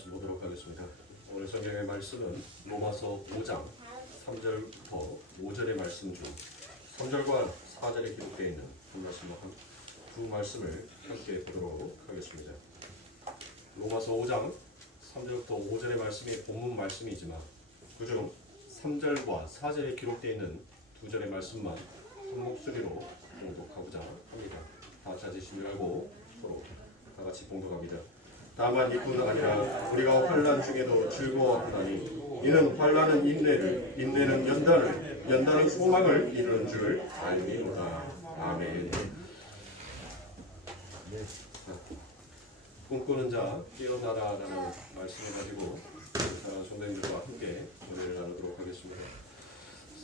말씀 보도록 하겠습니다. 오늘 성경의 말씀은 로마서 5장 3절부터 5절의 말씀 중 3절과 4절에 기록되어 있는 두 말씀을 함께 보도록 하겠습니다. 로마서 5장 3절부터 5절의 말씀이 본문 말씀이지만 그중 3절과 4절에 기록되어 있는 두 절의 말씀만 한 목소리로 봉독하고자 합니다. 다 찾으신 줄 알고 서로 다 같이 봉독합니다. 다만 이뿐 아니라 우리가 환난 중에도 즐거워하나니 이는 환난은 인내를, 인내는 연단을, 연단은 소망을 이루는 줄 알미로다. 아멘. 꿈꾸는 자 깨어나라라는 말씀을 가지고 성도님들과 함께 노래를 나누도록 하겠습니다.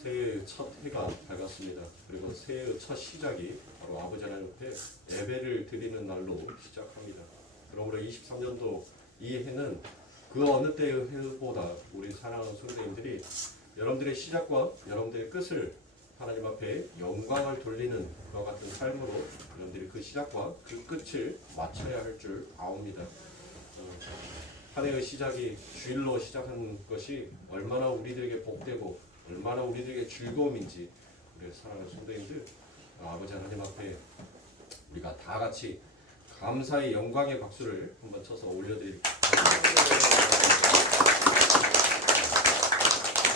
새해의 첫 해가 밝았습니다. 그리고 새해의 첫 시작이 바로 아버지 하나님 앞에 예배를 드리는 날로 시작합니다. 그러므로 23년도 이 해는 그 어느 때의 해보다 우리 사랑하는 성도님들이 여러분들의 시작과 여러분들의 끝을 하나님 앞에 영광을 돌리는 그와 같은 삶으로 여러분들이 그 시작과 그 끝을 맞춰야 할 줄 아옵니다. 한 해의 시작이 주일로 시작한 것이 얼마나 우리들에게 복되고 얼마나 우리들에게 즐거움인지 우리 사랑하는 성도님들 아버지 하나님 앞에 우리가 다 같이 감사의 영광의 박수를 한번 쳐서 올려드릴게요.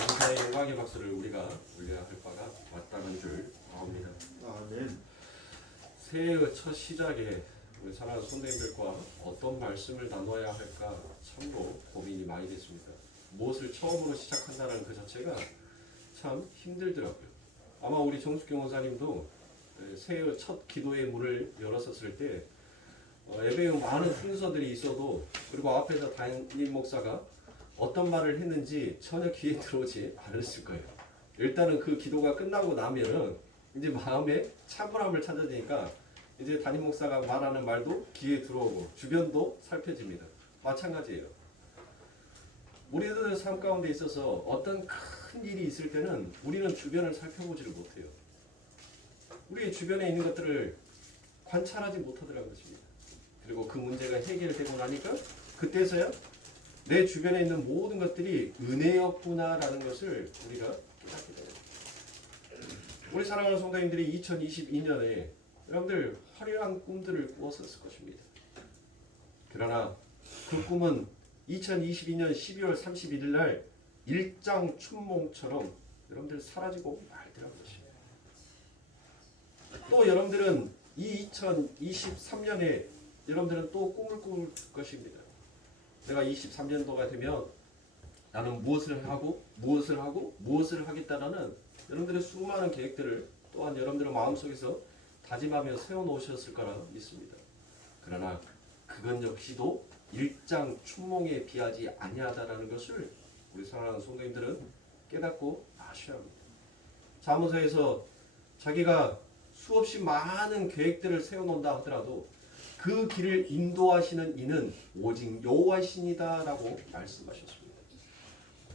감사의 영광의 박수를 우리가 올려야 할 바가 마땅한 줄 아옵니다. 아멘. 새해의 첫 시작에 우리 사랑하는 성도님들과 어떤 말씀을 나눠야 할까 참으로 고민이 많이 됐습니다. 무엇을 처음으로 시작한다는 그 자체가 참 힘들더라고요. 아마 우리 정숙경 원사님도 새해의 첫 기도의 문을 열었었을 때 예배의 많은 순서들이 있어도 그리고 앞에서 담임 목사가 어떤 말을 했는지 전혀 귀에 들어오지 않았을 거예요. 일단은 그 기도가 끝나고 나면은 이제 마음에 차분함을 찾아지니까 이제 담임 목사가 말하는 말도 귀에 들어오고 주변도 살펴집니다. 마찬가지예요. 우리들의 삶 가운데 있어서 어떤 큰 일이 있을 때는 우리는 주변을 살펴보지를 못해요. 우리의 주변에 있는 것들을 관찰하지 못하더라는 것입니다. 그리고 그 문제가 해결되고 나니까 그때서야 내 주변에 있는 모든 것들이 은혜였구나라는 것을 우리가 깨닫게 됩니다. 우리 사랑하는 성도님들이 2022년에 여러분들 화려한 꿈들을 꾸었을 것입니다. 그러나 그 꿈은 2022년 12월 31일 날 일장춘몽처럼 여러분들 사라지고 말더라는 것입니다. 또 여러분들은 이 2023년에 여러분들은 또 꿈을 꿀 것입니다. 내가 23년도가 되면 나는 무엇을 하고 무엇을 하겠다라는 여러분들의 수많은 계획들을 또한 여러분들의 마음속에서 다짐하며 세워놓으셨을 거라 믿습니다. 그러나 그건 역시도 일장춘몽에 비하지 아니하다라는 것을 우리 사랑하는 성도님들은 깨닫고 아셔야 합니다. 잠언서에서 자기가 수없이 많은 계획들을 세워놓는다 하더라도 그 길을 인도하시는 이는 오직 여호와이시니다라고 말씀하셨습니다.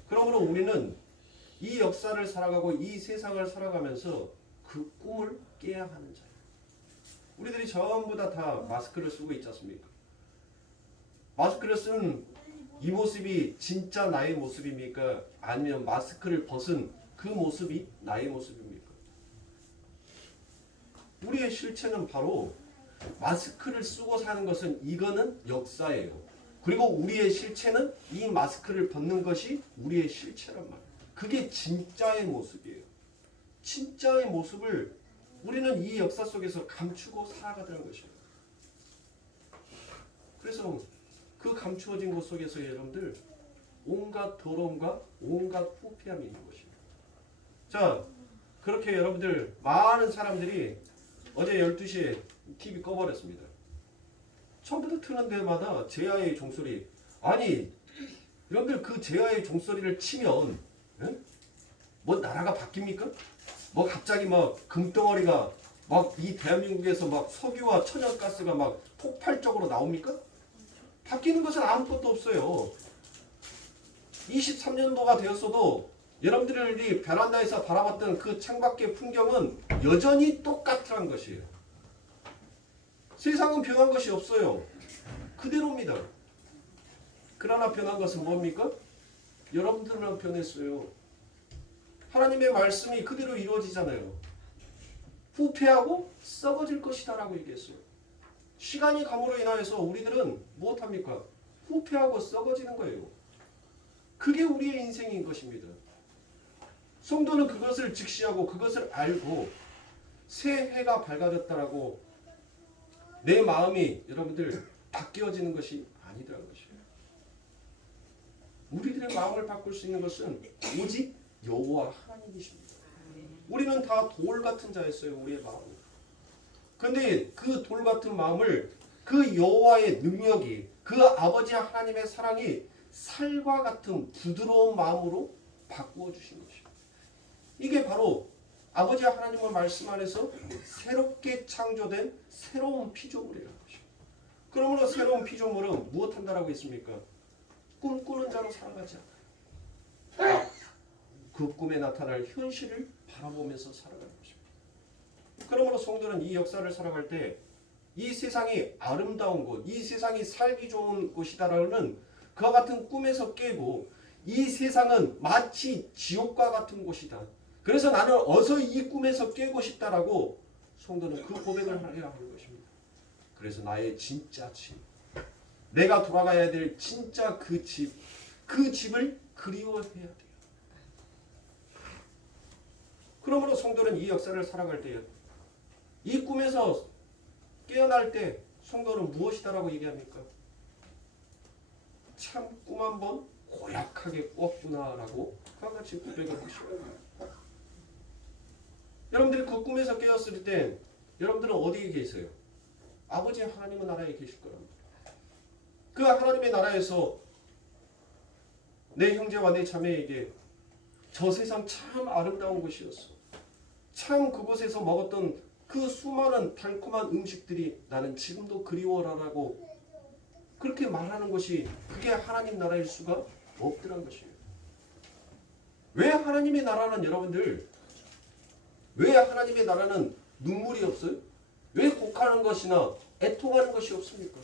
그러므로 우리는 이 역사를 살아가고 이 세상을 살아가면서 그 꿈을 깨야 하는 자예요. 우리들이 전부 다 마스크를 쓰고 있지 않습니까? 마스크를 쓴 이 모습이 진짜 나의 모습입니까? 아니면 마스크를 벗은 그 모습이 나의 모습입니까? 우리의 실체는 바로 마스크를 쓰고 사는 것은 이거는 역사예요. 그리고 우리의 실체는 이 마스크를 벗는 것이 우리의 실체란 말이에요. 그게 진짜의 모습이에요. 진짜의 모습을 우리는 이 역사 속에서 감추고 살아가더라는 것이에요. 그래서 그 감추어진 곳 속에서 여러분들 온갖 더러움과 온갖 부패함이 있는 것입니다. 자, 그렇게 여러분들 많은 사람들이 어제 12시에 TV 꺼버렸습니다. 처음부터 트는 데마다 제아의 종소리. 아니 여러분들 그 제아의 종소리를 치면 뭐 나라가 바뀝니까? 뭐 갑자기 막 금덩어리가 막 이 대한민국에서 막 석유와 천연가스가 막 폭발적으로 나옵니까? 바뀌는 것은 아무것도 없어요. 23년도가 되었어도 여러분들이 베란다에서 바라봤던 그 창밖의 풍경은 여전히 똑같은 것이에요. 세상은 변한 것이 없어요. 그대로입니다. 그러나 변한 것은 뭡니까? 여러분들만 변했어요. 하나님의 말씀이 그대로 이루어지잖아요. 후패하고 썩어질 것이다 라고 얘기했어요. 시간이 감으로 인하여서 우리들은 무엇합니까? 후패하고 썩어지는 거예요. 그게 우리의 인생인 것입니다. 성도는 그것을 직시하고 그것을 알고 새해가 밝아졌다라고 내 마음이 여러분들 바뀌어지는 것이 아니더라는 것이에요. 우리들의 마음을 바꿀 수 있는 것은 오직 여호와 하나님이십니다. 우리는 다 돌 같은 자였어요. 우리의 마음은. 그런데 그 돌 같은 마음을 그 여호와의 능력이 그 아버지 하나님의 사랑이 살과 같은 부드러운 마음으로 바꾸어 주신 것이에요. 이게 바로 아버지 하나님의 말씀 안에서 새롭게 창조된 새로운 피조물이라는 것이에요. 그러므로 새로운 피조물은 무엇한다라고 했습니까? 꿈꾸는 자로 살아가지 않아요. 그 꿈에 나타날 현실을 바라보면서 살아가는 것입니다. 그러므로 성도는 이 역사를 살아갈 때 이 세상이 아름다운 곳, 이 세상이 살기 좋은 곳이다라는 그와 같은 꿈에서 깨고 이 세상은 마치 지옥과 같은 곳이다. 그래서 나는 어서 이 꿈에서 깨고 싶다라고 성도는 그 고백을 해야 하는 것입니다. 그래서 나의 진짜 집, 내가 돌아가야 될 진짜 그 집을 그리워해야 돼요. 그러므로 성도는 이 역사를 살아갈 때 이 꿈에서 깨어날 때 성도는 무엇이다라고 얘기합니까? 참 꿈 한번 고약하게 꿨구나라고 그와 같이 고백을 하시거든요. 여러분들이 그 꿈에서 깨었을 때 여러분들은 어디에 계세요? 아버지 하나님의 나라에 계실 거랍니다. 그 하나님의 나라에서 내 형제와 내 자매에게 저 세상 참 아름다운 곳이었어. 참 그곳에서 먹었던 그 수많은 달콤한 음식들이 나는 지금도 그리워라라고 그렇게 말하는 것이 그게 하나님 나라일 수가 없더란 것이에요. 왜 하나님의 나라는 여러분들 왜 하나님의 나라는 눈물이 없어요? 왜 곡하는 것이나 애통하는 것이 없습니까?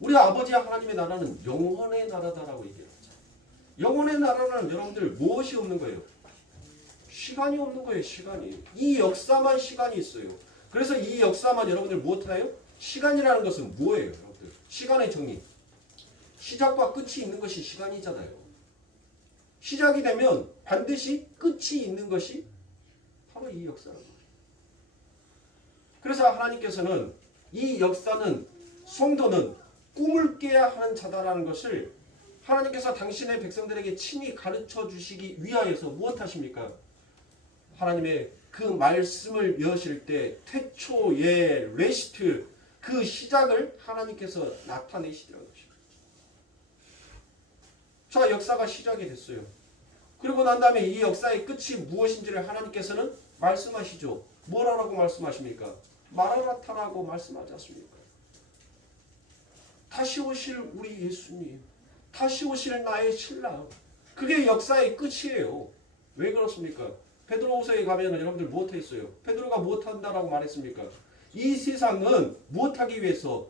우리 아버지 하나님의 나라는 영원의 나라다라고 얘기하죠. 영원의 나라는 여러분들 무엇이 없는 거예요? 시간이 없는 거예요. 시간이. 이 역사만 시간이 있어요. 그래서 이 역사만 여러분들 무엇해요? 시간이라는 것은 뭐예요? 여러분들? 시간의 정의. 시작과 끝이 있는 것이 시간이잖아요. 시작이 되면 반드시 끝이 있는 것이 바로 이 역사라는 거예요. 그래서 하나님께서는 이 역사는 성도는 꿈을 깨야 하는 자다라는 것을 하나님께서 당신의 백성들에게 친히 가르쳐 주시기 위하여서 무엇하십니까? 하나님의 그 말씀을 여실 때 태초의 레시트 그 시작을 하나님께서 나타내시더라는 것입니다. 자, 역사가 시작이 됐어요. 그리고 난 다음에 이 역사의 끝이 무엇인지를 하나님께서는 말씀하시죠. 뭐라고 말씀하십니까? 마라나타라고 말씀하지 않습니까? 다시 오실 우리 예수님, 다시 오실 나의 신랑, 그게 역사의 끝이에요. 왜 그렇습니까? 베드로후서에 가면 여러분들 무엇 했어요? 베드로가 무엇 한다라고 말했습니까? 이 세상은 무엇하기 위해서?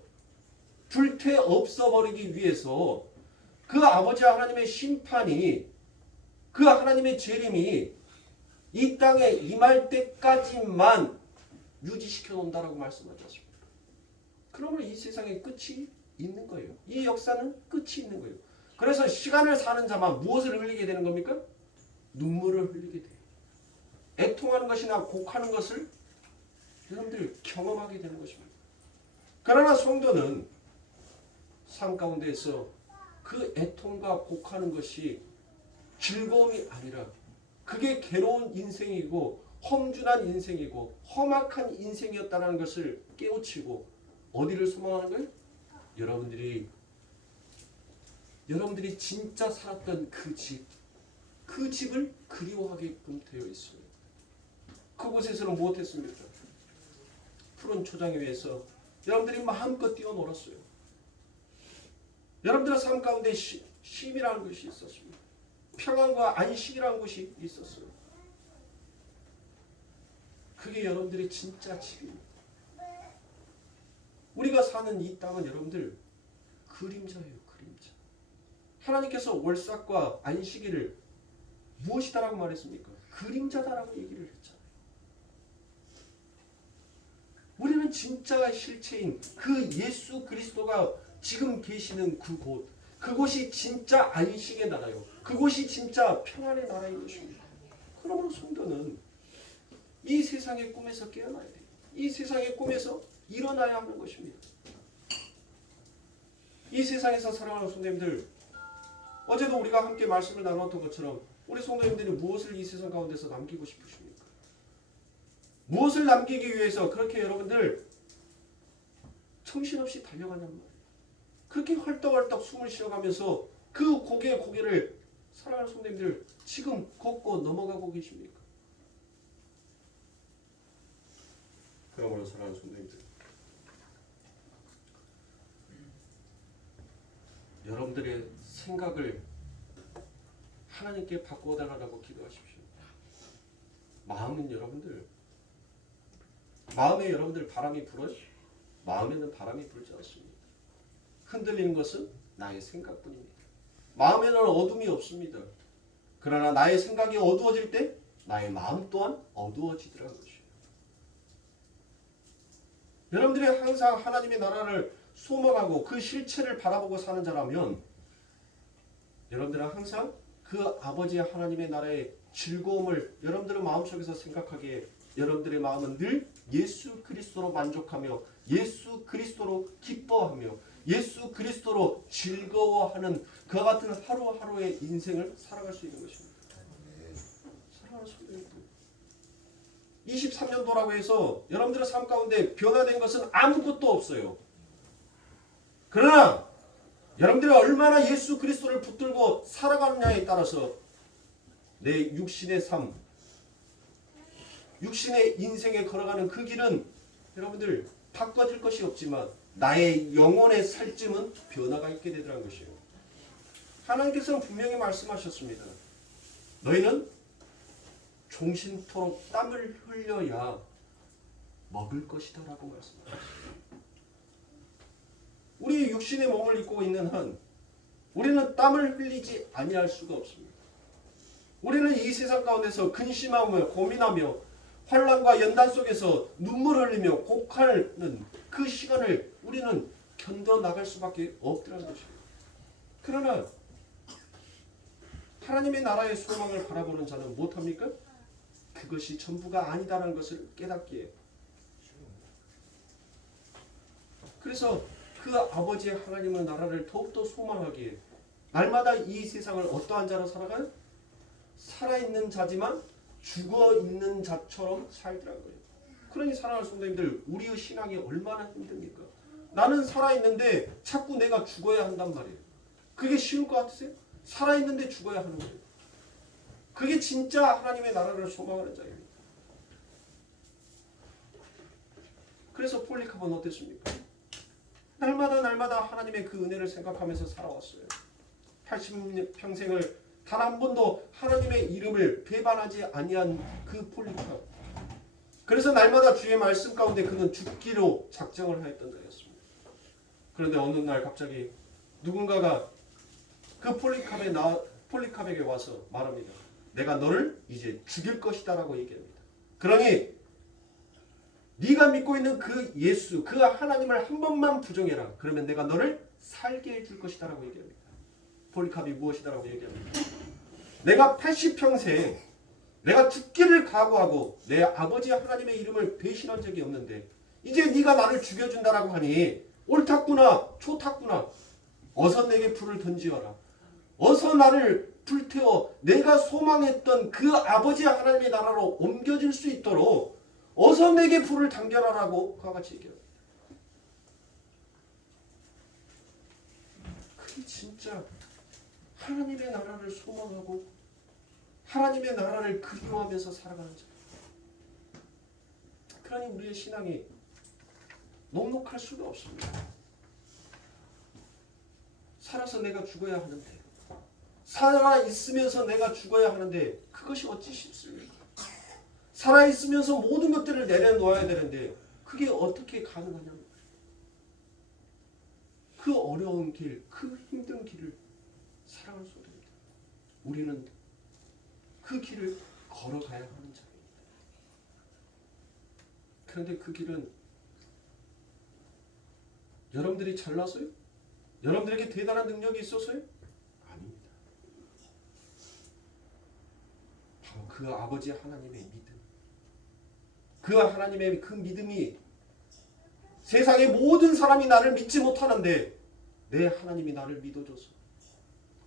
불태 없어버리기 위해서 그 아버지 하나님의 심판이 그 하나님의 재림이 이 땅에 임할 때까지만 유지시켜 놓는다라고 말씀하지 않습니까? 그러면 이 세상에 끝이 있는 거예요. 이 역사는 끝이 있는 거예요. 그래서 시간을 사는 자만 무엇을 흘리게 되는 겁니까? 눈물을 흘리게 돼요. 애통하는 것이나 곡하는 것을 여러분들 경험하게 되는 것입니다. 그러나 성도는 삶 가운데에서 그 애통과 곡하는 것이 즐거움이 아니라 그게 괴로운 인생이고 험준한 인생이고 험악한 인생이었다는 것을 깨우치고 어디를 소망하는 거예요? 여러분들이 진짜 살았던 그 집을 그리워하게끔 되어 있어요. 그곳에서는 무엇했습니까? 푸른 초장 위에서 여러분들이 마음껏 뛰어놀았어요. 여러분들의 삶 가운데 쉼이라는 것이 있었습니다. 평안과 안식이라는 것이 있었어요. 그게 여러분들의 진짜 집입니다. 우리가 사는 이 땅은 여러분들 그림자예요. 그림자. 하나님께서 월삭과 안식일을 무엇이다라고 말했습니까? 그림자다라고 얘기를 했잖아요. 우리는 진짜 실체인 그 예수 그리스도가 지금 계시는 그곳이 진짜 안식의 나라요. 그곳이 진짜 평안의 나라인 것입니다. 그러므로 성도는 이 세상의 꿈에서 깨어나야 돼요. 이 세상의 꿈에서 일어나야 하는 것입니다. 이 세상에서 사랑하는 성도님들, 어제도 우리가 함께 말씀을 나눴던 것처럼 우리 성도님들이 무엇을 이 세상 가운데서 남기고 싶으십니까? 무엇을 남기기 위해서 그렇게 여러분들 정신없이 달려가냔 말이에요. 그렇게 헐떡헐떡 숨을 쉬어가면서 그 고개를 사랑하는 성도님들 지금 걷고 넘어가고 계십니까? 그러므로 사랑하는 성도님들, 여러분들의 생각을 하나님께 바꿔달라고 기도하십시오. 마음은 여러분들, 마음에 여러분들 바람이 불어요? 마음에는 바람이 불지 않습니다. 흔들리는 것은 나의 생각뿐입니다. 마음에는 어둠이 없습니다. 그러나 나의 생각이 어두워질 때 나의 마음 또한 어두워지더라는 것이에요. 여러분들이 항상 하나님의 나라를 소망하고 그 실체를 바라보고 사는 자라면 여러분들은 항상 그 아버지 하나님의 나라의 즐거움을 여러분들의 마음속에서 생각하기에 여러분들의 마음은 늘 예수 그리스도로 만족하며 예수 그리스도로 기뻐하며 예수 그리스도로 즐거워하는 그와 같은 하루하루의 인생을 살아갈 수 있는 것입니다. 사랑하는 성도님들, 23년도라고 해서 여러분들의 삶 가운데 변화된 것은 아무것도 없어요. 그러나 여러분들이 얼마나 예수 그리스도를 붙들고 살아가느냐에 따라서 내 육신의 삶, 육신의 인생에 걸어가는 그 길은 여러분들 바꿔질 것이 없지만 나의 영혼의 살찜은 변화가 있게 되더라는 것이에요. 하나님께서는 분명히 말씀하셨습니다. 너희는 종신토록 땀을 흘려야 먹을 것이다 라고 말씀하셨습니다. 우리 육신의 몸을 입고 있는 한 우리는 땀을 흘리지 아니할 수가 없습니다. 우리는 이 세상 가운데서 근심하며 고민하며 환난과 연단 속에서 눈물 흘리며 곡하는 그 시간을 우리는 견뎌나갈 수밖에 없더라는 것입니다. 그러나 하나님의 나라의 소망을 바라보는 자는 못합니까? 그것이 전부가 아니다라는 것을 깨닫기에, 그래서 그 아버지의 하나님의 나라를 더욱더 소망하기에 날마다 이 세상을 어떠한 자로 살아가요? 살아있는 자지만 죽어있는 자처럼 살더라는 거예요. 그러니 사랑하는 성도님들, 우리의 신앙이 얼마나 힘듭니까? 나는 살아있는데 자꾸 내가 죽어야 한단 말이에요. 그게 쉬울 것 같으세요? 살아있는데 죽어야 하는 거예요. 그게 진짜 하나님의 나라를 소망하는 자입니다. 그래서 폴리카본 어땠습니까? 날마다 하나님의 그 은혜를 생각하면서 살아왔어요. 80평생을 단 한 번도 하나님의 이름을 배반하지 아니한 그 폴리카본. 그래서 날마다 주의 말씀 가운데 그는 죽기로 작정을 하였던 자였습니다. 그런데 어느 날 갑자기 누군가가 그 폴리카백에 와서 말합니다. 내가 너를 이제 죽일 것이다 라고 얘기합니다. 그러니 네가 믿고 있는 그 예수, 그 하나님을 한 번만 부정해라. 그러면 내가 너를 살게 해줄 것이다 라고 얘기합니다. 폴리카비 무엇이다 라고 얘기합니다. 내가 80평생 내가 죽기를 각오하고 내 아버지 하나님의 이름을 배신한 적이 없는데 이제 네가 나를 죽여준다라고 하니 옳았구나, 좋았구나. 어서 내게 불을 던지어라. 어서 나를 불태워 내가 소망했던 그 아버지 하나님의 나라로 옮겨질 수 있도록 어서 내게 불을 당겨라라고 그와 같이 얘기합니다. 그게 진짜 하나님의 나라를 소망하고 하나님의 나라를 그리워하면서 살아가는 자. 그러니 우리의 신앙이 녹록할 수가 없습니다. 살아서 내가 죽어야 하는데, 살아있으면서 내가 죽어야 하는데 그것이 어찌 쉽습니까? 살아있으면서 모든 것들을 내려놓아야 되는데 그게 어떻게 가능하냐는 그 어려운 길, 그 힘든 길을 우리는 그 길을 걸어가야 하는 자입니다. 그런데 그 길은 여러분들이 잘나서요? 여러분들에게 대단한 능력이 있어서요? 아닙니다. 바로 그 아버지 하나님의 믿음. 그 하나님의 그 믿음이 세상의 모든 사람이 나를 믿지 못하는데 내 하나님이 나를 믿어줘서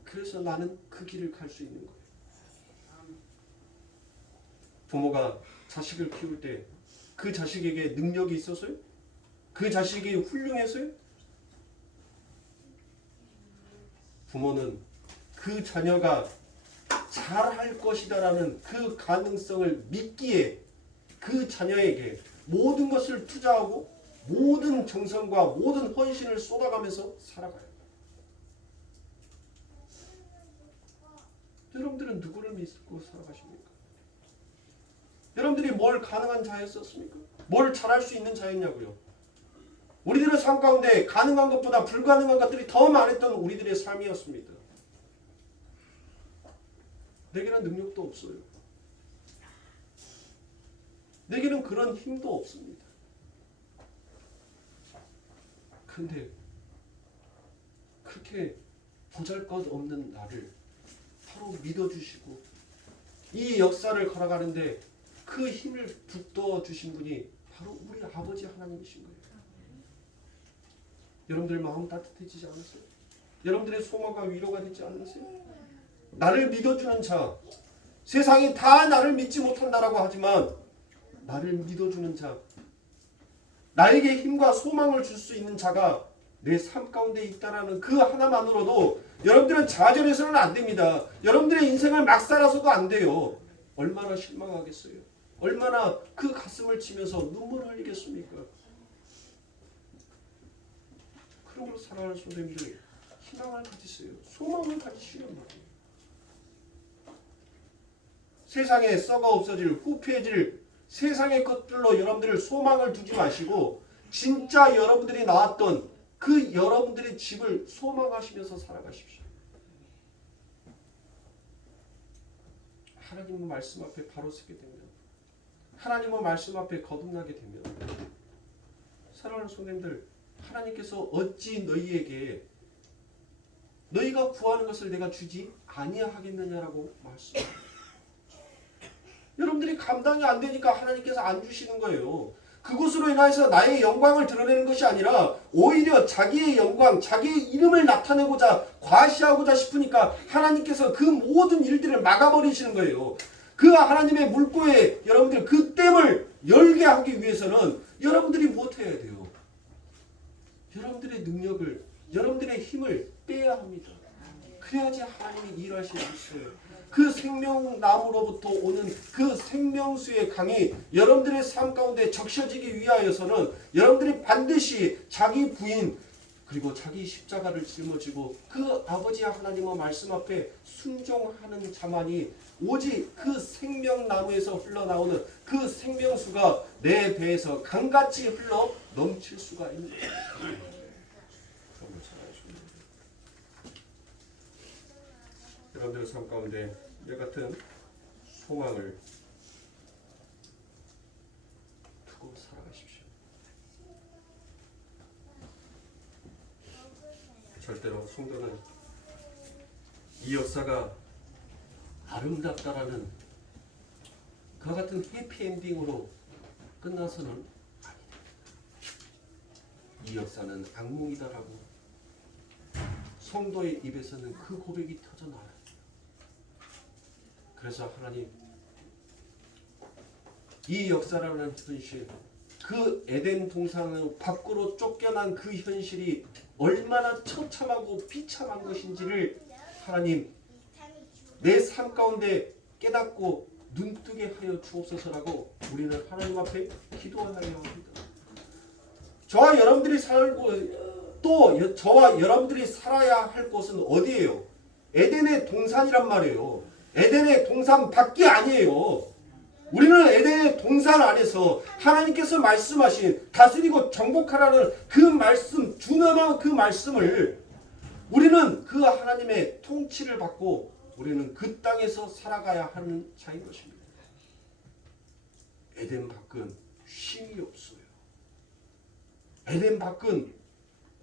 그래서 나는 그 길을 갈 수 있는 거예요. 부모가 자식을 키울 때 그 자식에게 능력이 있어서요? 그 자식이 훌륭해서요? 부모는 그 자녀가 잘할 것이다라는 그 가능성을 믿기에 그 자녀에게 모든 것을 투자하고 모든 정성과 모든 헌신을 쏟아가면서 살아가요. 여러분들은 누구를 믿고 살아가십니까? 여러분들이 뭘 가능한 자였었습니까? 뭘 잘할 수 있는 자였냐고요? 우리들의 삶 가운데 가능한 것보다 불가능한 것들이 더 많았던 우리들의 삶이었습니다. 내게는 능력도 없어요. 내게는 그런 힘도 없습니다. 근데 그렇게 보잘것없는 나를 바로 믿어주시고 이 역사를 걸어가는데 그 힘을 북돋워 주신 분이 바로 우리 아버지 하나님이신 거예요. 여러분들 마음 따뜻해지지 않았어요? 여러분들의 소망과 위로가 되지 않았어요? 나를 믿어주는 자, 세상이 다 나를 믿지 못한다라고 하지만 나를 믿어주는 자, 나에게 힘과 소망을 줄 수 있는 자가 내 삶 가운데 있다라는 그 하나만으로도 여러분들은 좌절해서는 안 됩니다. 여러분들의 인생을 막 살아서도 안 돼요. 얼마나 실망하겠어요? 얼마나 그 가슴을 치면서 눈물을 흘리겠습니까? 그러므로 사랑하는 성도님들, 희망을 가지세요. 소망을 가지시란 말이에요. 세상에 썩어 없어질 후패해질 세상의 것들로 여러분들 소망을 두지 마시고 진짜 여러분들이 나왔던 그 여러분들의 집을 소망하시면서 살아가십시오. 하나님의 말씀 앞에 바로 서게 되면, 하나님의 말씀 앞에 거듭나게 되면, 사랑하는 성도님들, 하나님께서 어찌 너희에게 너희가 구하는 것을 내가 주지 아니하겠느냐라고 말씀합니다. 여러분들이 감당이 안 되니까 하나님께서 안 주시는 거예요. 그것으로 인해서 나의 영광을 드러내는 것이 아니라 오히려 자기의 영광, 자기의 이름을 나타내고자 과시하고자 싶으니까 하나님께서 그 모든 일들을 막아버리시는 거예요. 그 하나님의 물고에 여러분들 그 댐을 열게 하기 위해서는 여러분들이 못해야 돼요. 여러분들의 능력을, 여러분들의 힘을 빼야 합니다. 그래야지 하나님이 일하실 수 있어요. 그 생명나무로부터 오는 그 생명수의 강이 여러분들의 삶 가운데 적셔지기 위하여서는 여러분들이 반드시 자기 부인 그리고 자기 십자가를 짊어지고 그 아버지 하나님의 말씀 앞에 순종하는 자만이 오직 그 생명나무에서 흘러나오는 그 생명수가 내 배에서 강같이 흘러 넘칠 수가 있는 거예요. 여러분들의 삶 가운데 이 같은 소망을 두고 살아가십시오. 절대로 성도는 이 역사가 아름답다라는 그와 같은 해피엔딩으로 끝나서는 아니다. 이 역사는 악몽이다라고 성도의 입에서는 그 고백이 터져나와요. 그래서 하나님, 이 역사라는 현실, 그 에덴 동산으로 밖으로 쫓겨난 그 현실이 얼마나 처참하고 비참한 것인지를 하나님 내 삶 가운데 깨닫고 눈뜨게 하여 주옵소서라고 우리는 하나님 앞에 기도하여 합니다. 저와 여러분들이 살고 또 저와 여러분들이 살아야 할 곳은 어디예요? 에덴의 동산이란 말이에요. 에덴의 동산 밖이 아니에요. 우리는 에덴의 동산 안에서 하나님께서 말씀하신 다스리고 정복하라는 그 말씀, 주나마 그 말씀을 우리는 그 하나님의 통치를 받고 우리는 그 땅에서 살아가야 하는 자인 것입니다. 에덴 밖은 쉼이 없어요. 에덴 밖은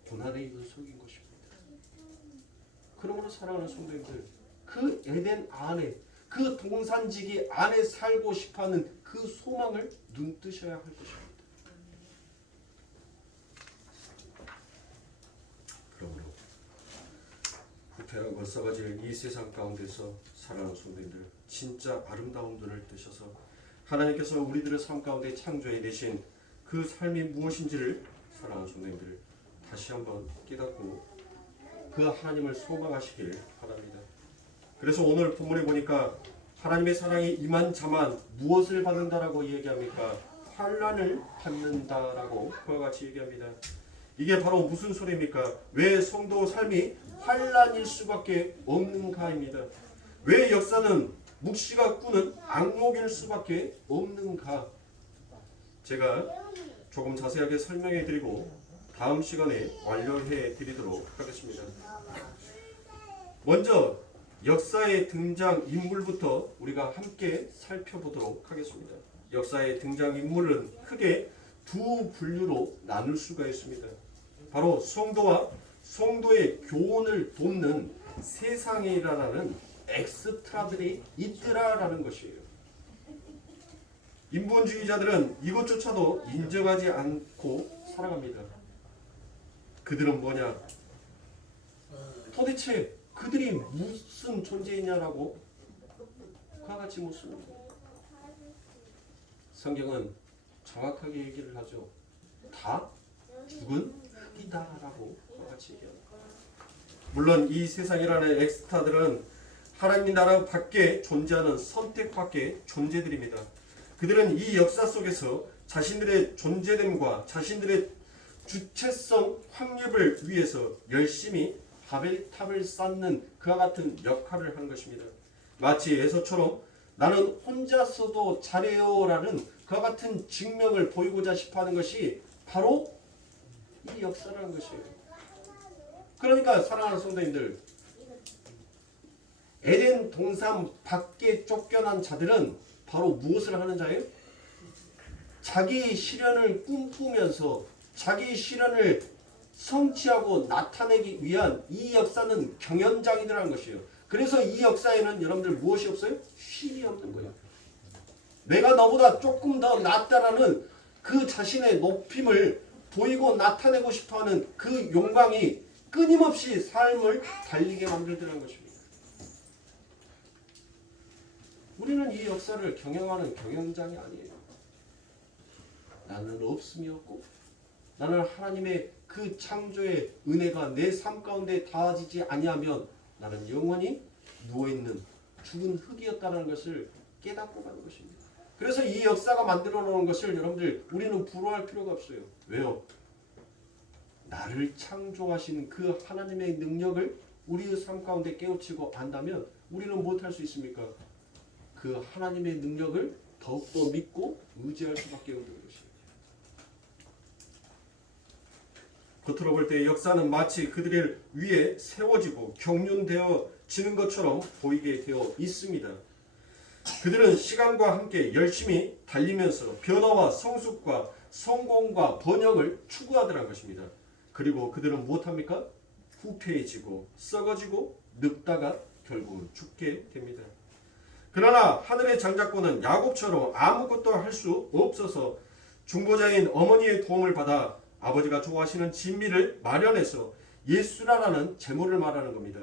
고난의 연속인 것입니다. 그러므로 사랑하는 성도님들, 그 에덴 안에, 그 동산지기 안에 살고 싶어하는 그 소망을 눈뜨셔야 할 것입니다. 그러므로 부패하고 썩어질 이 세상 가운데서 사랑하는 성도님들, 진짜 아름다운 눈을 뜨셔서 하나님께서 우리들의 삶 가운데 창조해 내신 그 삶이 무엇인지를 사랑하는 성도님들 다시 한번 깨닫고 그 하나님을 소망하시길 바랍니다. 그래서 오늘 본문에 보니까 하나님의 사랑이 이만저만 무엇을 받는다라고 얘기합니까? 환난을 받는다라고 그와 같이 얘기합니다. 이게 바로 무슨 소리입니까? 왜 성도 삶이 환난일 수밖에 없는가입니다. 왜 역사는 묵시가 꾸는 악몽일 수밖에 없는가? 제가 조금 자세하게 설명해 드리고 다음 시간에 완료해 드리도록 하겠습니다. 먼저 역사의 등장 인물부터 우리가 함께 살펴보도록 하겠습니다. 역사의 등장 인물은 크게 두 분류로 나눌 수가 있습니다. 바로 성도와 성도의 교훈을 돕는 세상에 일어나는 엑스트라들이 있더라라는 것이에요. 인본주의자들은 이것조차도 인정하지 않고 살아갑니다. 그들은 뭐냐? 도대체 그들이 무슨 존재이냐라고 그와 같이 묻습니다. 성경은 정확하게 얘기를 하죠. 다 죽은 흙이다라고 그와 같이 얘기합니다. 물론 이 세상이라는 엑스트라들은 하나님 나라 밖에 존재하는 선택 밖의 존재들입니다. 그들은 이 역사 속에서 자신들의 존재됨과 자신들의 주체성 확립을 위해서 열심히 바벨탑을 쌓는 그와 같은 역할을 한 것입니다. 마치 에서처럼 나는 혼자서도 잘해요라는 그와 같은 증명을 보이고자 싶어하는 것이 바로 이 역사라는 것이에요. 그러니까 사랑하는 성도님들, 에덴 동산 밖에 쫓겨난 자들은 바로 무엇을 하는 자예요? 자기 실현을 꿈꾸면서 자기 실현을 성취하고 나타내기 위한 이 역사는 경연장이라는 것이에요. 그래서 이 역사에는 여러분들 무엇이 없어요? 쉼이 없는 거예요. 내가 너보다 조금 더 낫다라는 그 자신의 높임을 보이고 나타내고 싶어하는 그 욕망이 끊임없이 삶을 달리게 만들더라는 것입니다. 우리는 이 역사를 경영하는 경영장이 아니에요. 나는 없음이 없고 나는 하나님의 그 창조의 은혜가 내 삶 가운데 닿아지지 아니하면 나는 영원히 누워있는 죽은 흙이었다는 것을 깨닫고 가는 것입니다. 그래서 이 역사가 만들어 놓은 것을 여러분들 우리는 부러워할 필요가 없어요. 왜요? 나를 창조하신 그 하나님의 능력을 우리의 삶 가운데 깨우치고 안다면 우리는 무엇할 수 있습니까? 그 하나님의 능력을 더욱더 믿고 의지할 수밖에 없는 것입니다. 겉으로 볼 때 역사는 마치 그들의 위에 세워지고 경륜되어지는 것처럼 보이게 되어 있습니다. 그들은 시간과 함께 열심히 달리면서 변화와 성숙과 성공과 번영을 추구하더란 것입니다. 그리고 그들은 무엇합니까? 후패해지고 썩어지고 늙다가 결국은 죽게 됩니다. 그러나 하늘의 장자권은 야곱처럼 아무것도 할 수 없어서 중보자인 어머니의 도움을 받아 아버지가 좋아하시는 진미를 마련해서 예수라라는 제물을 말하는 겁니다.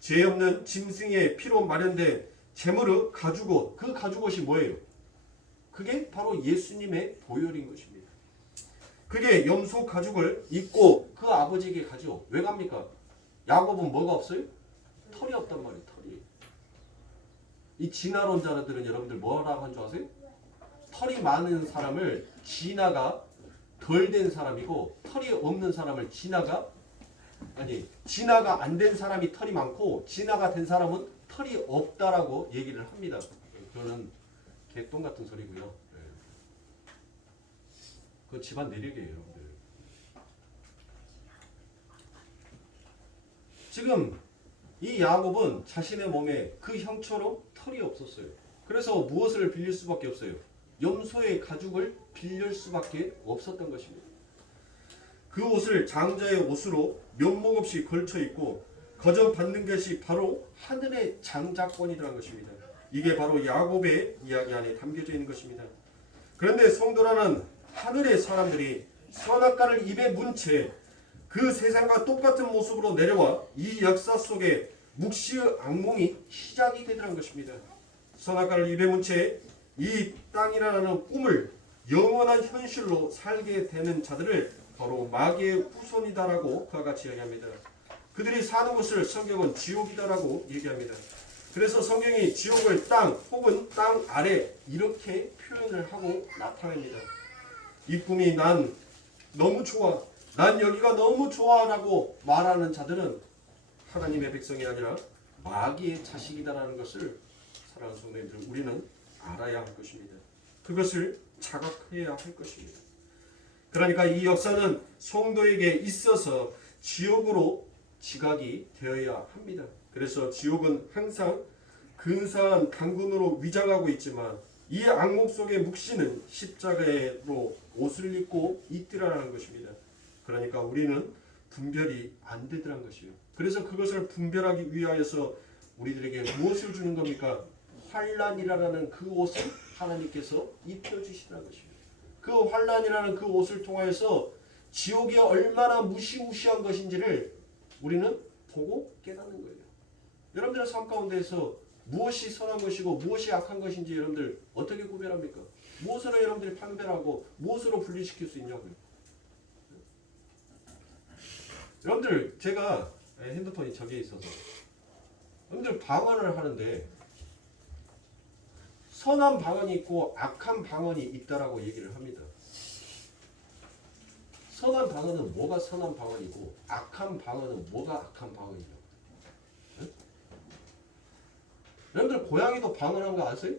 죄 없는 짐승의 피로 마련된 제물을 가죽옷, 그 가죽옷이 뭐예요? 그게 바로 예수님의 보혈인 것입니다. 그게 염소 가죽을 입고 그 아버지에게 가죠. 왜 갑니까? 야곱은 뭐가 없어요? 털이 없단 말이에요. 털이. 이 진화론자들은 여러분들 뭐라고 한 줄 아세요? 털이 많은 사람을 진화가 덜 된 사람이고 털이 없는 사람을 진화가 안 된 사람이 털이 많고 진화가 된 사람은 털이 없다라고 얘기를 합니다. 그거는 개똥 같은 소리고요. 그 집안 내력이에요, 여러분들. 지금 이 야곱은 자신의 몸에 그 형처럼 털이 없었어요. 그래서 무엇을 빌릴 수밖에 없어요? 염소의 가죽을 빌릴 수밖에 없었던 것입니다. 그 옷을 장자의 옷으로 면목 없이 걸쳐 입고 거저 받는 것이 바로 하늘의 장자권이라는 것입니다. 이게 바로 야곱의 이야기 안에 담겨져 있는 것입니다. 그런데 성도라는 하늘의 사람들이 선악과를 입에 문 채 그 세상과 똑같은 모습으로 내려와 이 역사 속에 묵시의 악몽이 시작이 되더란 것입니다. 선악과를 입에 문 채 이 땅이라는 꿈을 영원한 현실로 살게 되는 자들을 바로 마귀의 후손이다라고 그와 같이 이야기합니다. 그들이 사는 곳을 성경은 지옥이다라고 얘기합니다. 그래서 성경이 지옥을 땅 혹은 땅 아래 이렇게 표현을 하고 나타냅니다. 이 꿈이 난 너무 좋아, 난 여기가 너무 좋아라고 말하는 자들은 하나님의 백성이 아니라 마귀의 자식이다라는 것을 사랑하는 성도님들 우리는 알아야 할 것입니다. 그것을 자각해야 할 것입니다. 그러니까 이 역사는 성도에게 있어서 지옥으로 지각이 되어야 합니다. 그래서 지옥은 항상 근사한 강군으로 위장하고 있지만 이 악몽 속의 묵시는 십자가로 옷을 입고 있더라는 것입니다. 그러니까 우리는 분별이 안 되더란 것이요. 그래서 그것을 분별하기 위하여서 우리들에게 무엇을 주는 겁니까? 환란이라는 그 옷을 하나님께서 입혀주시라는 것입니다. 그 환란이라는 그 옷을 통하여서 지옥이 얼마나 무시무시한 것인지를 우리는 보고 깨닫는 거예요. 여러분들의 삶 가운데에서 무엇이 선한 것이고 무엇이 악한 것인지 여러분들 어떻게 구별합니까? 무엇으로 여러분들이 판별하고 무엇으로 분리시킬 수 있냐고요. 여러분들 제가 핸드폰이 저기에 있어서 여러분들 방언을 하는데 선한 방언이 있고 악한 방언이 있다라고 얘기를 합니다. 선한 방언은 뭐가 선한 방언이고 악한 방언은 뭐가 악한 방언이냐고. 네? 여러분들 고양이도 방언한 거 아세요?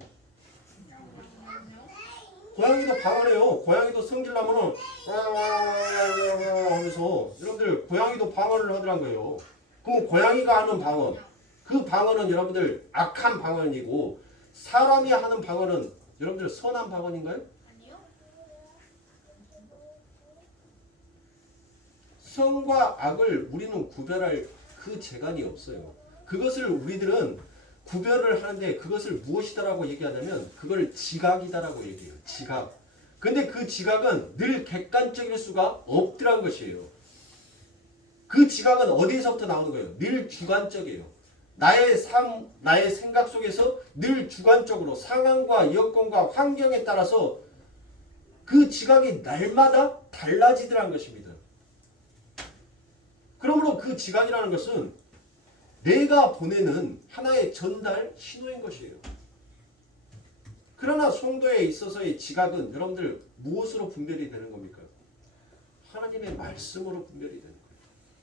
고양이도 방언해요. 고양이도 성질나면은 하면서 여러분들 고양이도 방언을 하더란 거예요. 그럼 고양이가 하는 방언, 그 방언은 여러분들 악한 방언이고 사람이 하는 방언은 여러분들 선한 방언인가요? 아니요. 선과 악을 우리는 구별할 그 재간이 없어요. 그것을 우리들은 구별을 하는데 그것을 무엇이다라고 얘기하냐면 그걸 지각이다라고 얘기해요. 지각. 근데 그 지각은 늘 객관적일 수가 없더란 것이에요. 그 지각은 어디에서부터 나오는 거예요? 늘 주관적이에요. 나의 삶, 나의 생각 속에서 늘 주관적으로 상황과 여건과 환경에 따라서 그 지각이 날마다 달라지더란 것입니다. 그러므로 그 지각이라는 것은 내가 보내는 하나의 전달 신호인 것이에요. 그러나 성도에 있어서의 지각은 여러분들 무엇으로 분별이 되는 겁니까? 하나님의 말씀으로 분별이 되는 거예요.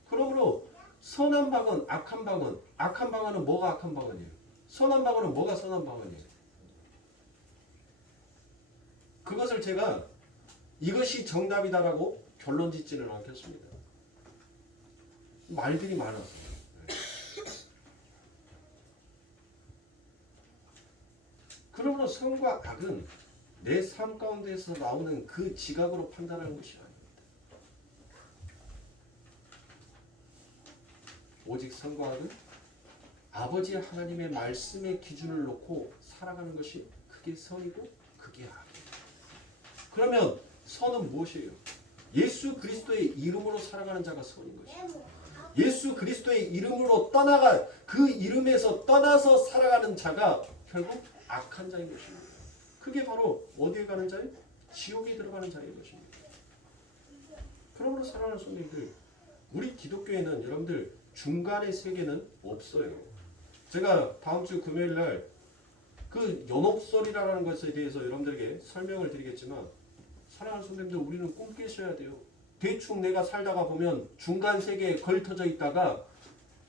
그러므로 선한 방언, 악한 방언, 악한 방언은 뭐가 악한 방언이에요? 선한 방언은 뭐가 선한 방언이에요? 그것을 제가 이것이 정답이다라고 결론 짓지는 않겠습니다. 말들이 많아서. 그러므로 선과 악은 내 삶 가운데에서 나오는 그 지각으로 판단하는 것이 아닙니다. 오직 선과 악은 아버지 하나님의 말씀의 기준을 놓고 살아가는 것이 그게 선이고 그게 악이에요. 그러면 선은 무엇이에요? 예수 그리스도의 이름으로 살아가는 자가 선인 것이에요. 예수 그리스도의 이름으로 떠나가 그 이름에서 떠나서 살아가는 자가 결국 악한 자인 것입니다. 그게 바로 어디에 가는 자예요? 지옥에 들어가는 자인 것입니다. 그러므로 사랑하는 성도님들, 우리 기독교에는 여러분들 중간의 세계는 없어요. 제가 다음 주 금요일 날 그 연옥설이라는 것에 대해서 여러분들에게 설명을 드리겠지만 사랑하는 성도님들 우리는 꿈 깨셔야 돼요. 대충 내가 살다가 보면 중간 세계에 걸터져 있다가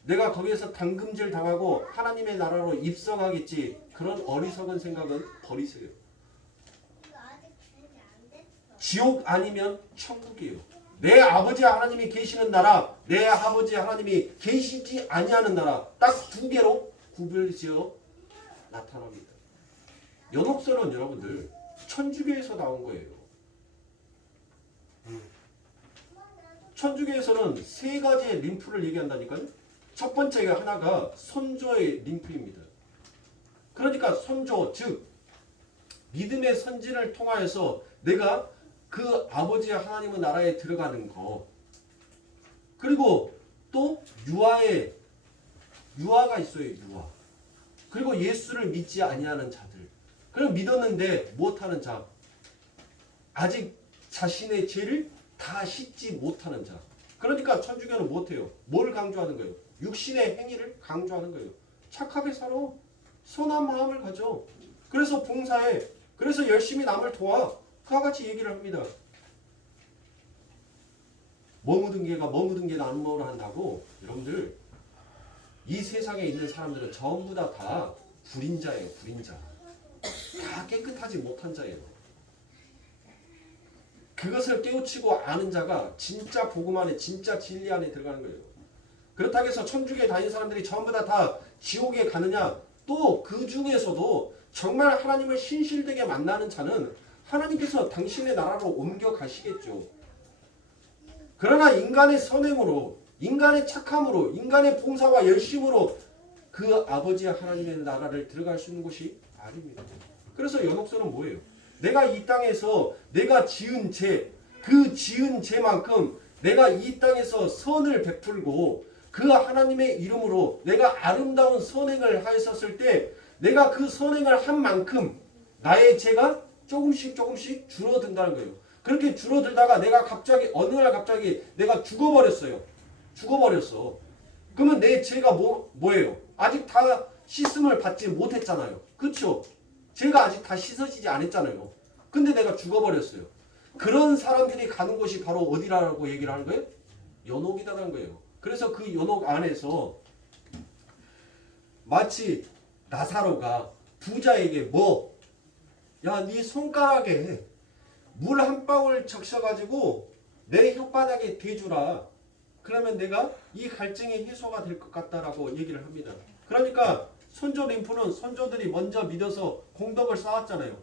내가 거기에서 당금질 당하고 하나님의 나라로 입성하겠지. 그런 어리석은 생각은 버리세요. 지옥 아니면 천국이에요. 내 아버지 하나님이 계시는 나라, 내 아버지 하나님이 계시지 아니하는 나라, 딱 두 개로 구별지어 나타납니다. 연옥선은 여러분들 천주교에서 나온 거예요. 천주교에서는 세 가지의 림프를 얘기한다니까요. 첫 번째가 하나가 선조의 림프입니다. 그러니까 선조, 즉 믿음의 선진을 통하여서 내가 그 아버지 하나님의 나라에 들어가는 거. 그리고 또 유아가 있어요. 유아. 그리고 예수를 믿지 아니하는 자들. 그럼 믿었는데 못하는 자. 아직 자신의 죄를 다 씻지 못하는 자. 그러니까 천주교는 못해요. 뭘 강조하는 거예요? 육신의 행위를 강조하는 거예요. 착하게 살아. 선한 마음을 가져. 그래서 봉사해. 그래서 열심히 남을 도와. 그와 같이 얘기를 합니다. 머무든 개가 머무든 개는 안 먹으라 한다고. 여러분들 이 세상에 있는 사람들은 전부 다 불인자예요. 불인자. 다 깨끗하지 못한 자예요. 그것을 깨우치고 아는 자가 진짜 복음 안에 진짜 진리 안에 들어가는 거예요. 그렇다고 해서 천주교에 다니는 사람들이 전부 다 지옥에 가느냐? 또 그 중에서도 정말 하나님을 신실되게 만나는 자는 하나님께서 당신의 나라로 옮겨 가시겠죠. 그러나 인간의 선행으로, 인간의 착함으로, 인간의 봉사와 열심으로 그 아버지 하나님의 나라를 들어갈 수 있는 곳이 아닙니다. 그래서 연옥선은 뭐예요? 내가 이 땅에서 내가 지은 죄, 그 지은 죄만큼 내가 이 땅에서 선을 베풀고 그 하나님의 이름으로 내가 아름다운 선행을 하였었을 때 내가 그 선행을 한 만큼 나의 죄가 조금씩 줄어든다는 거예요. 그렇게 줄어들다가 내가 갑자기 어느 날 갑자기 내가 죽어버렸어요. 죽어버렸어. 그러면 내 죄가 뭐예요? 아직 다 씻음을 받지 못했잖아요. 그렇죠? 죄가 아직 다 씻어지지 않았잖아요. 근데 내가 죽어버렸어요. 그런 사람들이 가는 곳이 바로 어디라고 얘기를 하는 거예요? 연옥이라는 거예요. 그래서 그 연옥 안에서 마치 나사로가 부자에게 야, 네 손가락에 물 한 방울 적셔가지고 내 혓바닥에 대주라. 그러면 내가 이 갈증이 해소가 될 것 같다라고 얘기를 합니다. 그러니까 선조 림프는 선조들이 먼저 믿어서 공덕을 쌓았잖아요.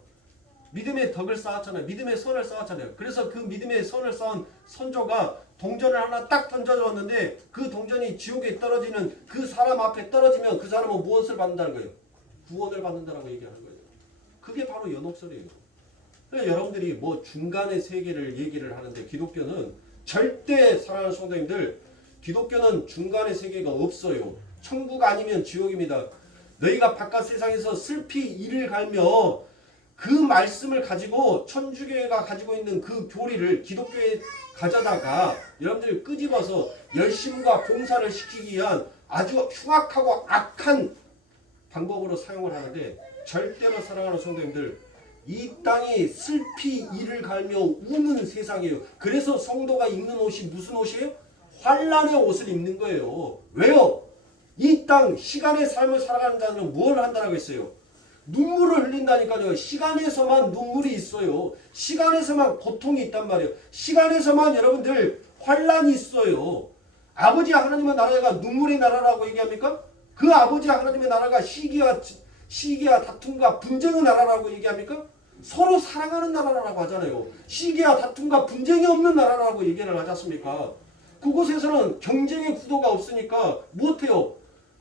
믿음의 덕을 쌓았잖아요. 믿음의 선을 쌓았잖아요. 그래서 그 믿음의 선을 쌓은 선조가 동전을 하나 딱 던져줬는데 그 동전이 지옥에 떨어지는 그 사람 앞에 떨어지면 그 사람은 무엇을 받는다는 거예요? 구원을 받는다라고 얘기하는 거예요. 그게 바로 연옥설이에요. 그래서 여러분들이 뭐 중간의 세계를 얘기를 하는데 기독교는 절대 사랑하는 성도님들 기독교는 중간의 세계가 없어요. 천국 아니면 지옥입니다. 너희가 바깥 세상에서 슬피 이를 갈며 그 말씀을 가지고 천주교회가 가지고 있는 그 교리를 기독교에 가져다가 여러분들이 끄집어서 열심과 봉사를 시키기 위한 아주 흉악하고 악한 방법으로 사용을 하는데 절대로 사랑하는 성도님들 이 땅이 슬피 이를 갈며 우는 세상이에요. 그래서 성도가 입는 옷이 무슨 옷이에요? 환란의 옷을 입는 거예요. 왜요? 이 땅 시간의 삶을 살아가는 자들은 뭘 한다고 했어요? 눈물을 흘린다니까요. 시간에서만 눈물이 있어요. 시간에서만 고통이 있단 말이에요. 시간에서만 여러분들 환란이 있어요. 아버지 하나님의 나라가 눈물의 나라라고 얘기합니까? 그 아버지 하나님의 나라가 시기와 다툼과 분쟁의 나라라고 얘기합니까? 서로 사랑하는 나라라고 하잖아요. 시기와 다툼과 분쟁이 없는 나라라고 얘기를 하지 않습니까? 그곳에서는 경쟁의 구도가 없으니까 못해요.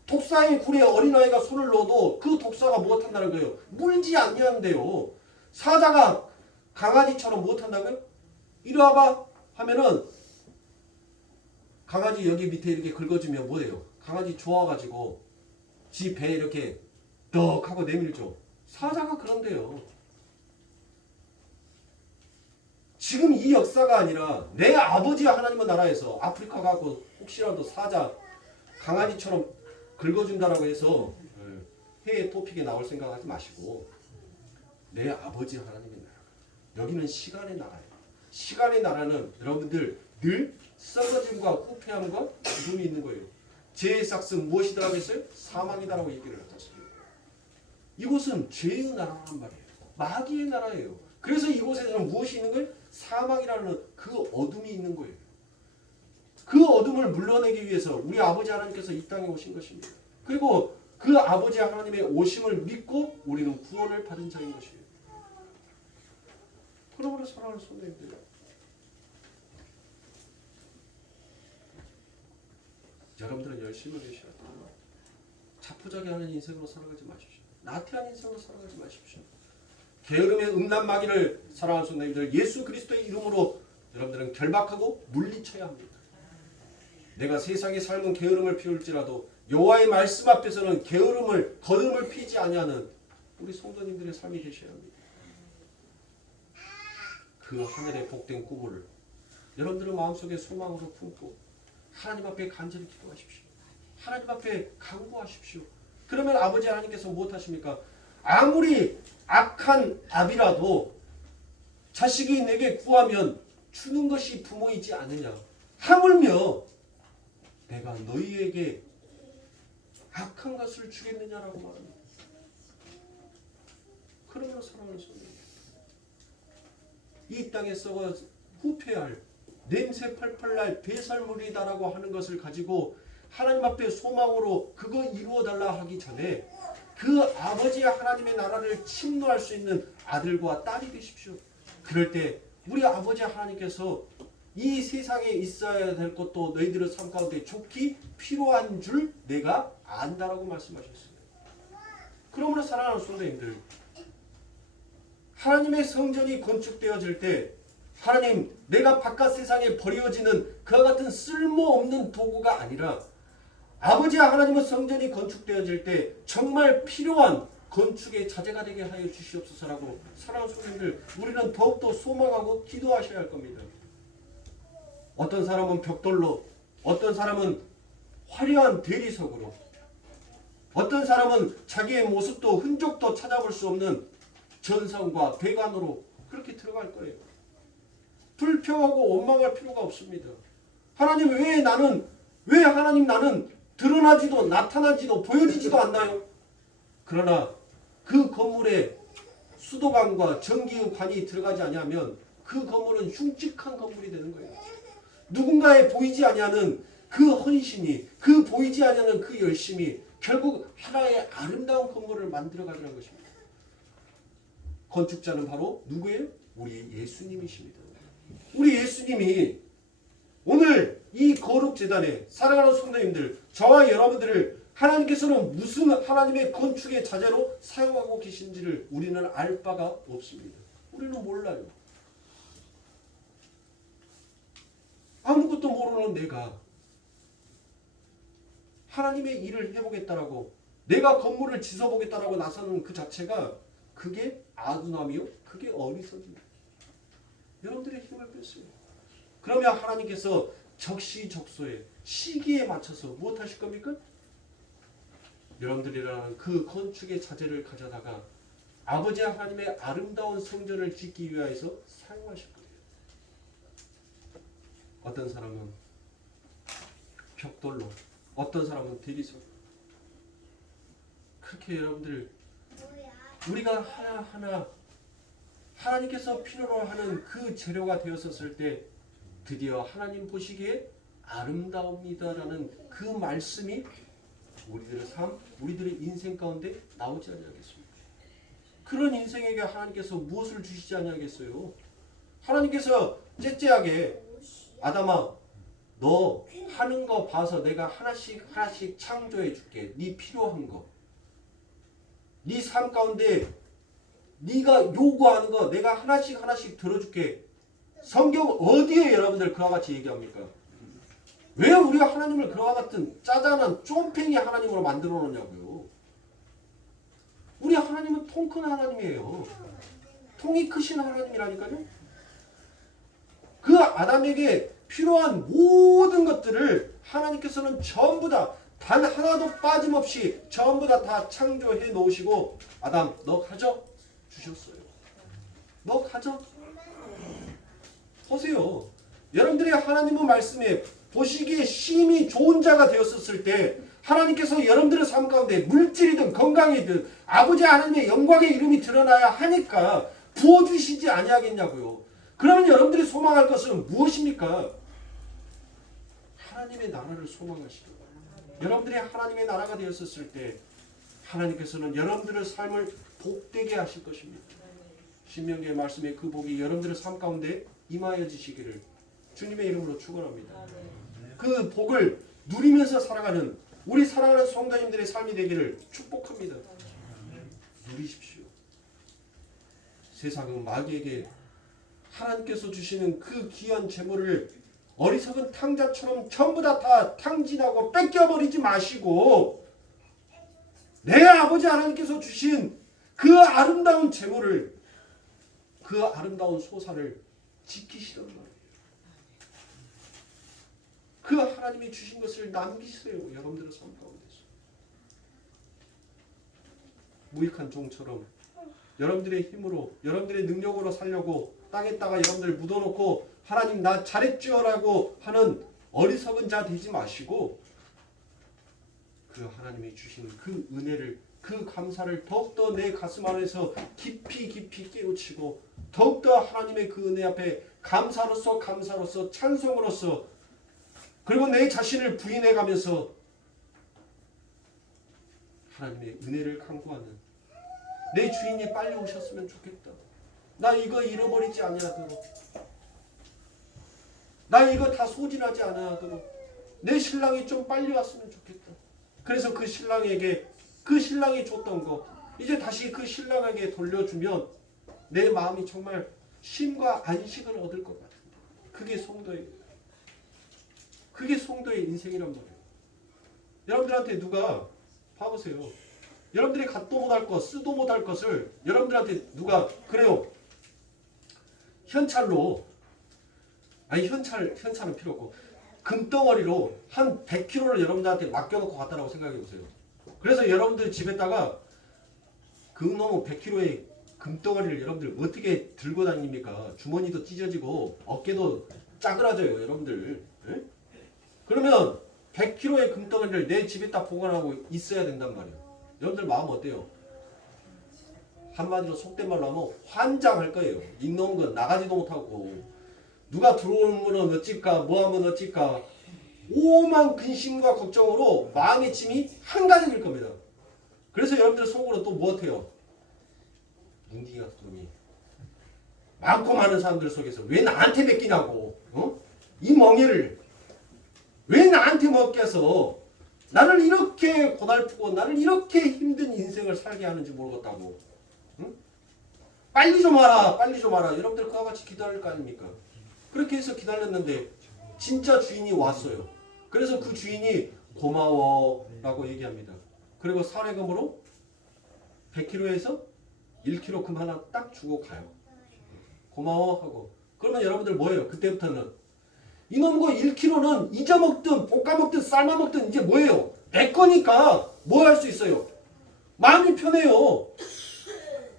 독사의 굴에 어린아이가 손을 넣어도 그 독사가 못한다는 거예요. 물지 않냐는데요. 사자가 강아지처럼 못한다고요? 이리 와봐 하면은 강아지 여기 밑에 이렇게 긁어주면 뭐예요? 강아지 좋아가지고 지 배에 이렇게 떡 하고 내밀죠. 사자가 그런데요. 지금 이 역사가 아니라 내 아버지 하나님의 나라에서 아프리카 가고 혹시라도 사자 강아지처럼 긁어준다라고 해서 해외 토픽에 나올 생각하지 마시고 내 아버지 하나님의 나라 여기는 시간의 나라예요. 시간의 나라는 여러분들 늘 썩어짐과 후패함과 죽음이 있는 거예요. 죄의 삭은 무엇이더라고 했어요? 사망이다라고 얘기를 하셨습니다. 이곳은 죄의 나라란 말이에요. 마귀의 나라예요. 그래서 이곳에서는 무엇이 있는 거예요? 사망이라는 그 어둠이 있는 거예요. 그 어둠을 물러내기 위해서 우리 아버지 하나님께서 이 땅에 오신 것입니다. 그리고 그 아버지 하나님의 오심을 믿고 우리는 구원을 받은 자인 것이에요. 그러므로 사랑하는 성도님들, 여러분들은 열심히 계셔야 돼요. 자포자기하는 인생으로 살아가지 마십시오. 나태한 인생으로 살아가지 마십시오. 게으름의 음란마귀를 사랑하는 성도님들, 예수 그리스도의 이름으로 여러분들은 결박하고 물리쳐야 합니다. 내가 세상의 삶은 게으름을 피울지라도 여호와의 말씀 앞에서는 거름을 피지 아니하는 우리 성도님들의 삶이 되셔야 합니다. 그 하늘의 복된 꿈을 여러분들은 마음속에 소망으로 품고 하나님 앞에 간절히 기도하십시오. 하나님 앞에 간구하십시오. 그러면 아버지 하나님께서 무엇하십니까? 아무리 악한 아비라도 자식이 내게 구하면 주는 것이 부모이지 않느냐. 하물며 내가 너희에게 악한 것을 주겠느냐라고 말합니다. 그러므로 사랑하는 성도, 이 땅에 썩어 후퇴할 냄새 펄펄 날 배설물이다라고 하는 것을 가지고 하나님 앞에 소망으로 그거 이루어달라 하기 전에 그 아버지 하나님의 나라를 침노할 수 있는 아들과 딸이 되십시오. 그럴 때 우리 아버지 하나님께서 이 세상에 있어야 될 것도 너희들의 삶 가운데 좋기 필요한 줄 내가 안다라고 말씀하셨습니다. 그러므로 사랑하는 성도님들, 하나님의 성전이 건축되어질 때 하나님, 내가 바깥 세상에 버려지는 그와 같은 쓸모없는 도구가 아니라 아버지 하나님의 성전이 건축되어질 때 정말 필요한 건축의 자재가 되게 하여 주시옵소서라고 사랑하는 성도님들, 우리는 더욱더 소망하고 기도하셔야 할 겁니다. 어떤 사람은 벽돌로, 어떤 사람은 화려한 대리석으로, 어떤 사람은 자기의 모습도 흔적도 찾아볼 수 없는 전선과 배관으로 그렇게 들어갈 거예요. 불평하고 원망할 필요가 없습니다. 하나님, 왜 하나님 나는 드러나지도 나타나지도 보여지지도 않나요? 그러나 그 건물에 수도관과 전기관이 들어가지 아니하면 그 건물은 흉측한 건물이 되는 거예요. 누군가의 보이지 아니하는 그 헌신이, 그 보이지 아니하는 그 열심이 결국 하나의 아름다운 건물을 만들어가려는 것입니다. 건축자는 바로 누구예요? 우리 예수님이십니다. 우리 예수님이 오늘 이 거룩재단에 사랑하는 성도님들, 저와 여러분들을 하나님께서는 무슨 하나님의 건축의 자재로 사용하고 계신지를 우리는 알 바가 없습니다. 우리는 몰라요. 아무것도 모르는 내가 하나님의 일을 해보겠다라고, 내가 건물을 지어보겠다라고 나서는 그 자체가 그게 아둔함이요, 그게 어리석입니다. 여러분들의 힘을 뺐어요. 그러면 하나님께서 적시적소에 시기에 맞춰서 무엇하실 겁니까? 여러분들이라는 그 건축의 자재를 가져다가 아버지 하나님의 아름다운 성전을 짓기 위하여서 사용하실 거예요. 어떤 사람은 벽돌로, 어떤 사람은 대리석. 그렇게 여러분들, 우리가 하나하나 하나님께서 필요로 하는 그 재료가 되었었을 때 드디어 하나님 보시기에 아름다웁니다라는 그 말씀이 우리들의 삶, 우리들의 인생 가운데 나오지 아니하겠습니까? 그런 인생에게 하나님께서 무엇을 주시지 아니하겠어요? 하나님께서 째째하게 아담아, 너 하는 거 봐서 내가 하나씩 창조해 줄게. 네 필요한 거, 네 삶 가운데 네가 요구하는 거 내가 하나씩 들어줄게. 성경 어디에 여러분들 그와 같이 얘기합니까? 왜 우리가 하나님을 그와 같은 짜잔한 쫌팽이 하나님으로 만들어 놓냐고요. 우리 하나님은 통 큰 하나님이에요. 통이 크신 하나님이라니까요. 그 아담에게 필요한 모든 것들을 하나님께서는 전부 다 단 하나도 빠짐없이 전부 다 창조해 놓으시고, 아담 너 가져 주셨어요. 너 가져. 보세요. 여러분들이 하나님의 말씀에 보시기에 심히 좋은 자가 되었을 때 하나님께서 여러분들의 삶 가운데 물질이든 건강이든 아버지 하나님의 영광의 이름이 드러나야 하니까 부어주시지 아니하겠냐고요. 그러면 여러분들이 소망할 것은 무엇입니까? 하나님의 나라를 소망하시고 여러분들이 하나님의 나라가 되었을 때 하나님께서는 여러분들의 삶을 복되게 하실 것입니다. 신명기의 말씀에 그 복이 여러분들의 삶 가운데 임하여지시기를 주님의 이름으로 축원합니다. 그 복을 누리면서 살아가는 우리 사랑하는 성도님들의 삶이 되기를 축복합니다. 누리십시오. 세상은 마귀에게 하나님께서 주시는 그 귀한 재물을 어리석은 탕자처럼 전부 다 탕진하고 뺏겨버리지 마시고 내 아버지 하나님께서 주신 그 아름다운 재물을 그 아름다운 소사를 지키시란 말이에요. 그 하나님이 주신 것을 남기세요. 여러분들의 삶 가운데서. 무익한 종처럼 여러분들의 힘으로 여러분들의 능력으로 살려고 땅에다가 여러분들 묻어놓고 하나님 나 잘했죠라고 하는 어리석은 자 되지 마시고 그 하나님이 주시는 그 은혜를 그 감사를 더욱더 내 가슴 안에서 깊이 깨우치고 더욱더 하나님의 그 은혜 앞에 감사로서 찬송으로서 그리고 내 자신을 부인해가면서 하나님의 은혜를 간구하는 내 주인이 빨리 오셨으면 좋겠다. 나 이거 잃어버리지 아니하도록 나 이거 다 소진하지 않아도록 내 신랑이 좀 빨리 왔으면 좋겠다. 그래서 그 신랑에게 그 신랑이 줬던 거 이제 다시 그 신랑에게 돌려주면 내 마음이 정말 쉼과 안식을 얻을 것 같은데 그게 성도의 인생이란 말이에요. 여러분들한테 누가 봐보세요. 여러분들이 갖도 못할 것, 쓰도 못할 것을 여러분들한테 누가 그래요. 현찰로 현찰은 필요 없고 금덩어리로 한 100kg를 여러분들한테 맡겨놓고 갔다라고 생각해 보세요. 그래서 여러분들 집에다가 그 놈의 100kg의 금덩어리를 여러분들 어떻게 들고 다닙니까? 주머니도 찢어지고 어깨도 짜그라져요. 여러분들. 에? 그러면 100kg의 금덩어리를 내 집에다 보관하고 있어야 된단 말이에요. 여러분들 마음 어때요? 한마디로 속된 말로 하면 환장할 거예요. 이놈 건 나가지도 못하고 누가 들어오는 거는 어쩔까 뭐하면 어쩔까 오만 근심과 걱정으로 마음의 짐이 한가득일 겁니다. 그래서 여러분들 속으로 또 무엇해요? 뭉디가 놈이 많고 많은 사람들 속에서 왜 나한테 맡기냐고 이 멍에를 왜 나한테 맡겨서 나를 이렇게 고달프고 나를 이렇게 힘든 인생을 살게 하는지 모르겠다고. 응? 빨리 좀 와라. 여러분들 그와 같이 기다릴 거 아닙니까? 그렇게 해서 기다렸는데 진짜 주인이 왔어요. 그래서 그 주인이 고마워라고 얘기합니다. 그리고 사례금으로 100kg에서 1kg 금 하나 딱 주고 가요. 고마워하고. 그러면 여러분들 뭐예요? 그때부터는 이놈 거 1kg는 잊어먹든 볶아먹든 삶아먹든 이제 뭐예요? 내 거니까 뭐 할 수 있어요? 마음이 편해요.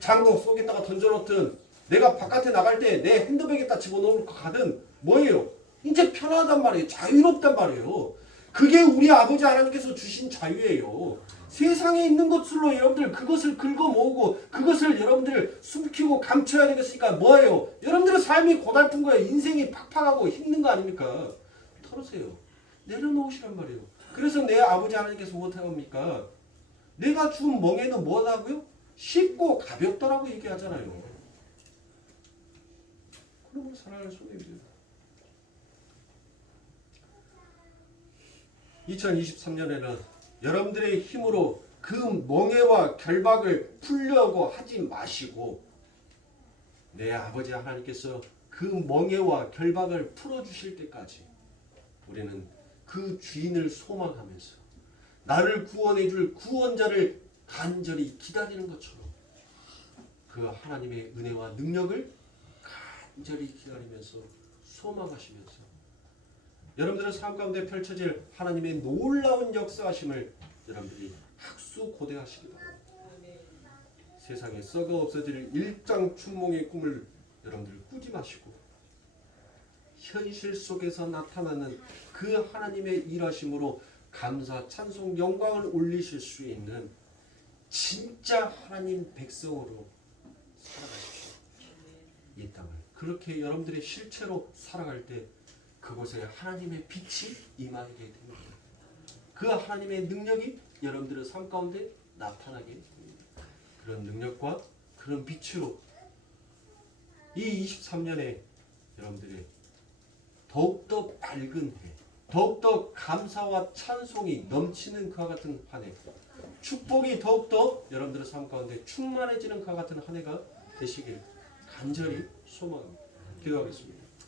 장롱 속에다가 던져놓든 내가 바깥에 나갈 때 내 핸드백에다 집어넣고 가든 뭐예요? 이제 편하단 말이에요. 자유롭단 말이에요. 그게 우리 아버지 하나님께서 주신 자유예요. 세상에 있는 것들로 여러분들 그것을 긁어 모으고 그것을 여러분들 숨기고 감춰야 되겠으니까 뭐예요? 여러분들의 삶이 고달픈 거예요. 인생이 팍팍하고 힘든 거 아닙니까? 털으세요. 내려놓으시란 말이에요. 그래서 내 아버지 하나님께서 못합니까? 내가 준 멍에는 뭐라고요? 쉽고 가볍더라고 얘기하잖아요. 그러면 사랑하는 손님들 2023년에는 여러분들의 힘으로 그 멍에와 결박을 풀려고 하지 마시고 내 아버지 하나님께서 그 멍에와 결박을 풀어주실 때까지 우리는 그 주인을 소망하면서 나를 구원해 줄 구원자를 간절히 기다리는 것처럼 그 하나님의 은혜와 능력을 간절히 기다리면서 소망하시면서 여러분들의 삶 가운데 펼쳐질 하나님의 놀라운 역사하심을 여러분들이 학수고대하시기 바랍니다. 세상에 썩어 없어질 일장춘몽의 꿈을 여러분들 꾸지 마시고 현실 속에서 나타나는 그 하나님의 일하심으로 감사, 찬송, 영광을 올리실 수 있는 진짜 하나님 백성으로 살아가십시오. 이 땅을 그렇게 여러분들의 실체로 살아갈 때 그곳에 하나님의 빛이 임하게 됩니다. 그 하나님의 능력이 여러분들의 삶 가운데 나타나게 됩니다. 그런 능력과 그런 빛으로 이 23년에 여러분들의 더욱더 밝은 해, 더욱더 감사와 찬송이 넘치는 그와 같은 한 해, 축복이 더욱더 여러분들의 삶 가운데 충만해지는 그와 같은 한 해가 되시길 간절히 소망합니다. 기도하겠습니다.